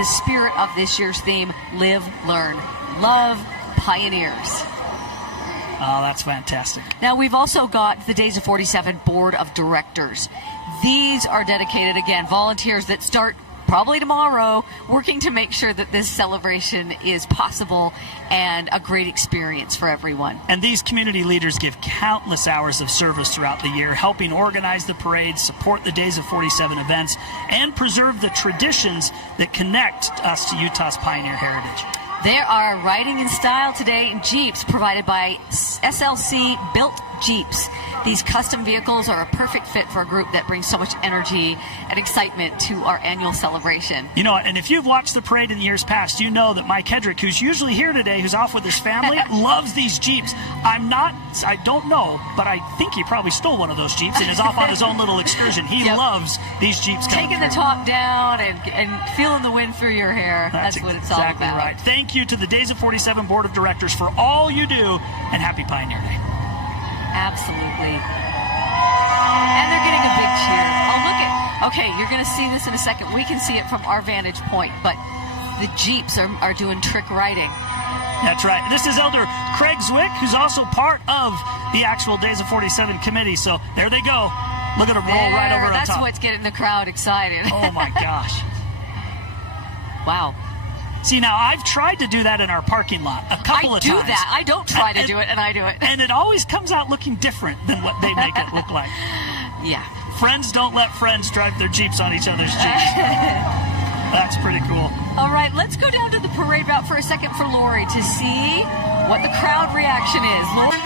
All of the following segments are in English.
The spirit of this year's theme, Live, Learn, Love, Pioneers. Oh, that's fantastic. Now, we've also got the Days of 47 Board of Directors. These are dedicated, again, volunteers that start probably tomorrow, working to make sure that this celebration is possible and a great experience for everyone. And these community leaders give countless hours of service throughout the year, helping organize the parades, support the Days of 47 events, and preserve the traditions that connect us to Utah's pioneer heritage. There are riding in style today in Jeeps provided by SLC Built Jeeps. These custom vehicles are a perfect fit for a group that brings so much energy and excitement to our annual celebration. You know, and if you've watched the parade in the years past, you know that Mike Hedrick, who's usually here today, who's off with his family, loves these Jeeps. I don't know, but I think he probably stole one of those Jeeps and is off on his own little excursion. He loves these Jeeps coming Taking the top down and feeling the wind through your hair. That's what it's all about. Exactly right. Thank you to the Days of 47 Board of Directors for all you do, and happy Pioneer Day. Absolutely. And they're getting a big cheer. Oh, look at, okay, you're going to see this in a second. We can see it from our vantage point, but the Jeeps are doing trick riding. That's right. This is Elder Craig Zwick, who's also part of the actual Days of 47 committee. So there they go. Look at them roll right over on top. That's what's getting the crowd excited. Oh, my gosh. Wow. See, now, I've tried to do that in our parking lot a couple of times. I do that. I don't try to do it, and I do it. And it always comes out looking different than what they make it look like. Yeah. Friends don't let friends drive their Jeeps on each other's Jeeps. That's pretty cool. All right, let's go down to the parade route for a second for Lori to see what the crowd reaction is. Lori?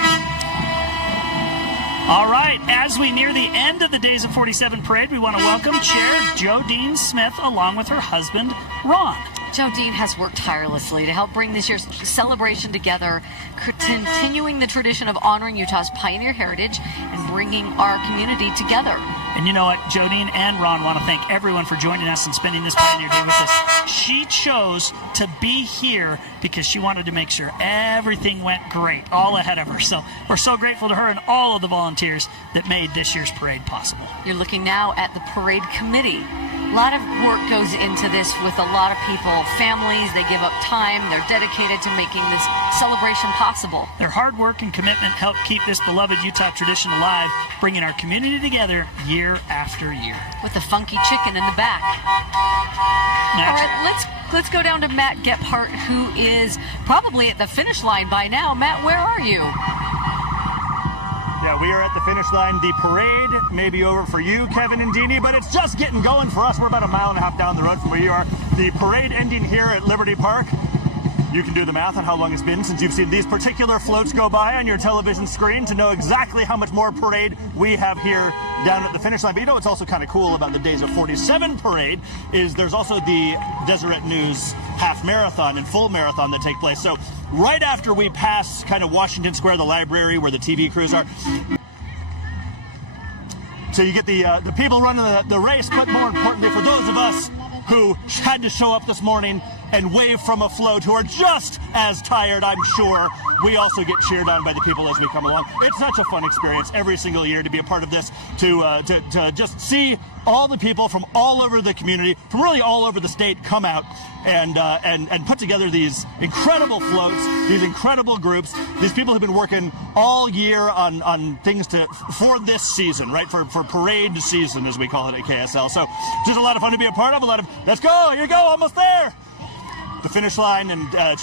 All right, as we near the end of the Days of 47 parade, we want to welcome Chair Jodine Smith along with her husband, Ron. Jodine has worked tirelessly to help bring this year's celebration together, continuing the tradition of honoring Utah's pioneer heritage and bringing our community together. And you know what? Jodine and Ron want to thank everyone for joining us and spending this Pioneer Day with us. She chose to be here because she wanted to make sure everything went great, all ahead of her. So we're so grateful to her and all of the volunteers that made this year's parade possible. You're looking now at the parade committee. A lot of work goes into this with a lot of people, families. They give up time. They're dedicated to making this celebration possible. Their hard work and commitment help keep this beloved Utah tradition alive, bringing our community together year after year. With the funky chicken in the back. All right, let's go down to Matt Gephardt, who is probably at the finish line by now. Matt, where are you? Yeah, we are at the finish line. The parade may be over for you, Kevin and Deanie, but it's just getting going for us. We're about a mile and a half down the road from where you are. The parade ending here at Liberty Park. You can do the math on how long it's been since you've seen these particular floats go by on your television screen to know exactly how much more parade we have here down at the finish line. But you know what's also kind of cool about the Days of 47 parade is there's also the Deseret News half marathon and full marathon that take place. So right after we pass kind of Washington Square, the library where the TV crews are, so you get the people running the race, but more importantly for those of us who had to show up this morning and wave from a float, who are just as tired, I'm sure. We also get cheered on by the people as we come along. It's such a fun experience every single year to be a part of this, to just see all the people from all over the community, from really all over the state, come out and put together these incredible floats, these incredible groups. These people have been working all year on things for this season, right? For parade season, as we call it at KSL. So just a lot of fun to be a part of. A lot of, let's go, here you go, almost there. The finish line, and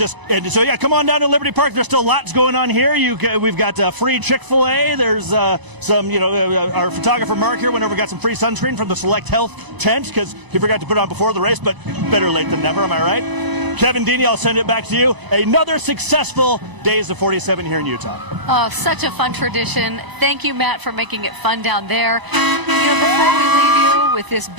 so yeah, come on down to Liberty Park. There's still lots going on here. We've got free Chick-fil-A. There's some, our photographer Mark here went over, got some free sunscreen from the Select Health tent because he forgot to put it on before the race, but better late than never, am I right? Kevin, Deanie, I'll send it back to you. Another successful Days of 47 here in Utah. Oh, such a fun tradition. Thank you, Matt, for making it fun down there. Before we leave you with this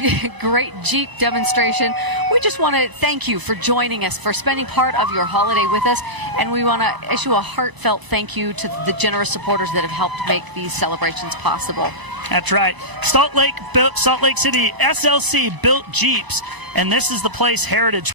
great Jeep demonstration, we just want to thank you for joining us, for spending part of your holiday with us, and we want to issue a heartfelt thank you to the generous supporters that have helped make these celebrations possible. That's right. Salt Lake City, SLC built Jeeps, and this is the place Heritage